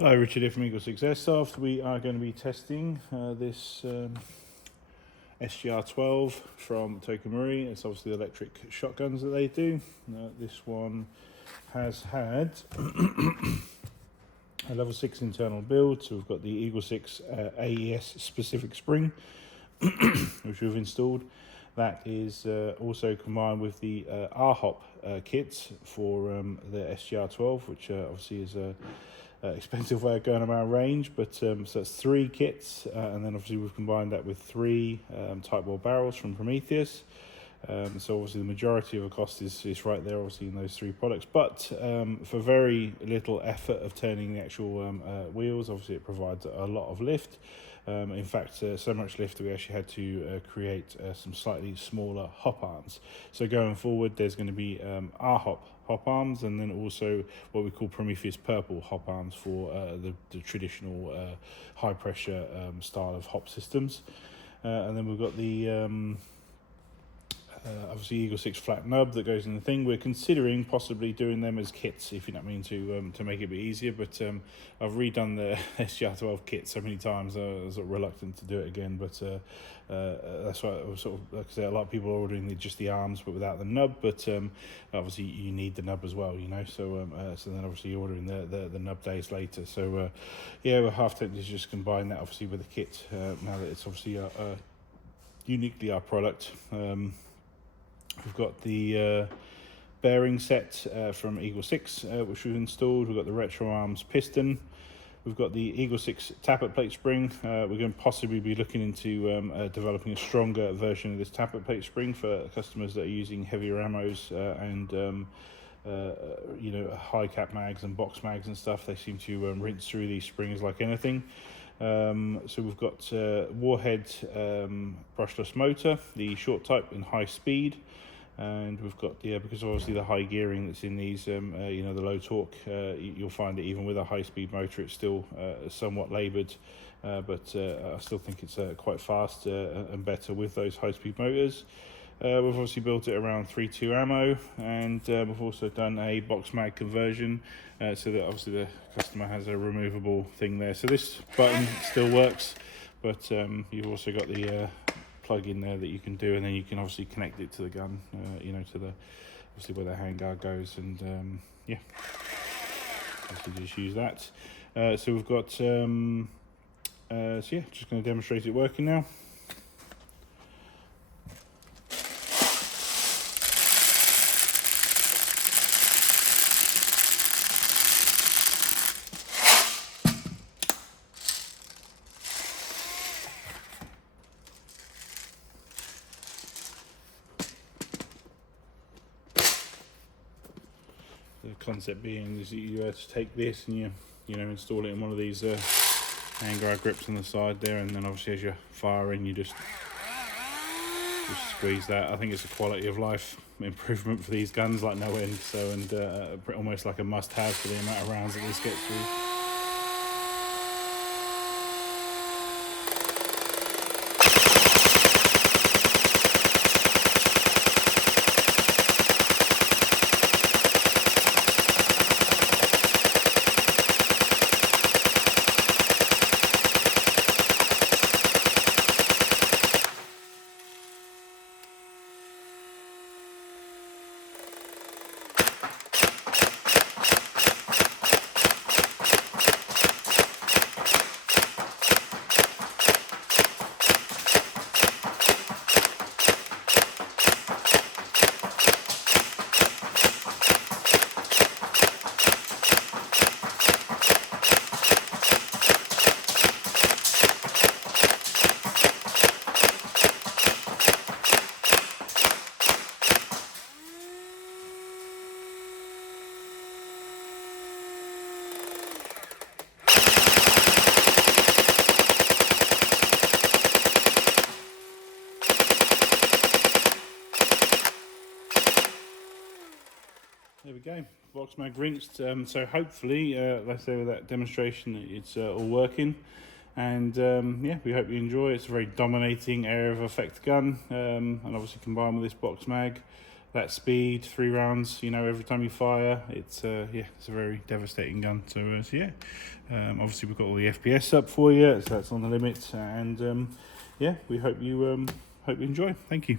Hello, Richard here from Eagle6 Airsoft. We are going to be testing this SGR12 from Tokamuri. It's obviously the electric shotguns that they do. This one has had a level 6 internal build, so we've got the Eagle6 AES specific spring, which we've installed. That is also combined with the RHOP kits for the SGR12, which obviously is a expensive way of going around range, but so that's 3 kits, and then obviously we've combined that with 3 tightbore barrels from Prometheus. So obviously the majority of the cost is right there, obviously, in those 3 products, but for very little effort of turning the actual wheels, obviously it provides a lot of lift. In fact, so much lift that we actually had to create some slightly smaller hop arms. So going forward, there's going to be RHOP hop arms, and then also what we call Prometheus purple hop arms for the traditional high pressure style of hop systems. And then we've got the obviously Eagle6 flat nub that goes in the thing. We're considering possibly doing them as kits, if you know what I mean, to make it a bit easier, but I've redone the SGR12 kit so many times I was sort of reluctant to do it again, but that's why I was sort of, like I say, a lot of people are ordering just the arms but without the nub, but obviously you need the nub as well, you know, so so then obviously you're ordering the nub days later, so yeah, we're half tempted to just combine that obviously with the kit now that it's obviously uniquely our product. We've got the bearing set from Eagle6, which we've installed. We've got the retro arms piston. We've got the Eagle6 tappet plate spring. We're going to possibly be looking into developing a stronger version of this tappet plate spring for customers that are using heavier ammos and you know, high cap mags and box mags and stuff. They seem to rinse through these springs like anything. So we've got Warhead brushless motor, the short type in high speed, and we've got the because obviously the high gearing that's in these, you know, the low torque, you'll find that even with a high speed motor it's still somewhat laboured, but I still think it's quite fast and better with those high speed motors. We've obviously built it around 3.2 ammo, and we've also done a box mag conversion, so that obviously the customer has a removable thing there. So this button still works, but you've also got the plug in there that you can do, and then you can obviously connect it to the gun, you know, to the obviously where the handguard goes, and yeah, obviously just use that. So we've got so yeah, just going to demonstrate it working now. The concept being is that you have to take this and you know, install it in one of these handguard grips on the side there, and then obviously as you're firing you just squeeze that. I think it's a quality of life improvement for these guns like no end, so, and almost like a must-have for the amount of rounds that this gets through. There we go, box mag rinsed. So hopefully, let's say with that demonstration, it's all working. And yeah, we hope you enjoy. It's a very dominating area of effect gun, and obviously combined with this box mag, that speed, 3 rounds, you know, every time you fire. It's yeah, it's a very devastating gun. So, so yeah, obviously we've got all the FPS up for you, so that's on the limit. And yeah, we hope you enjoy. Thank you.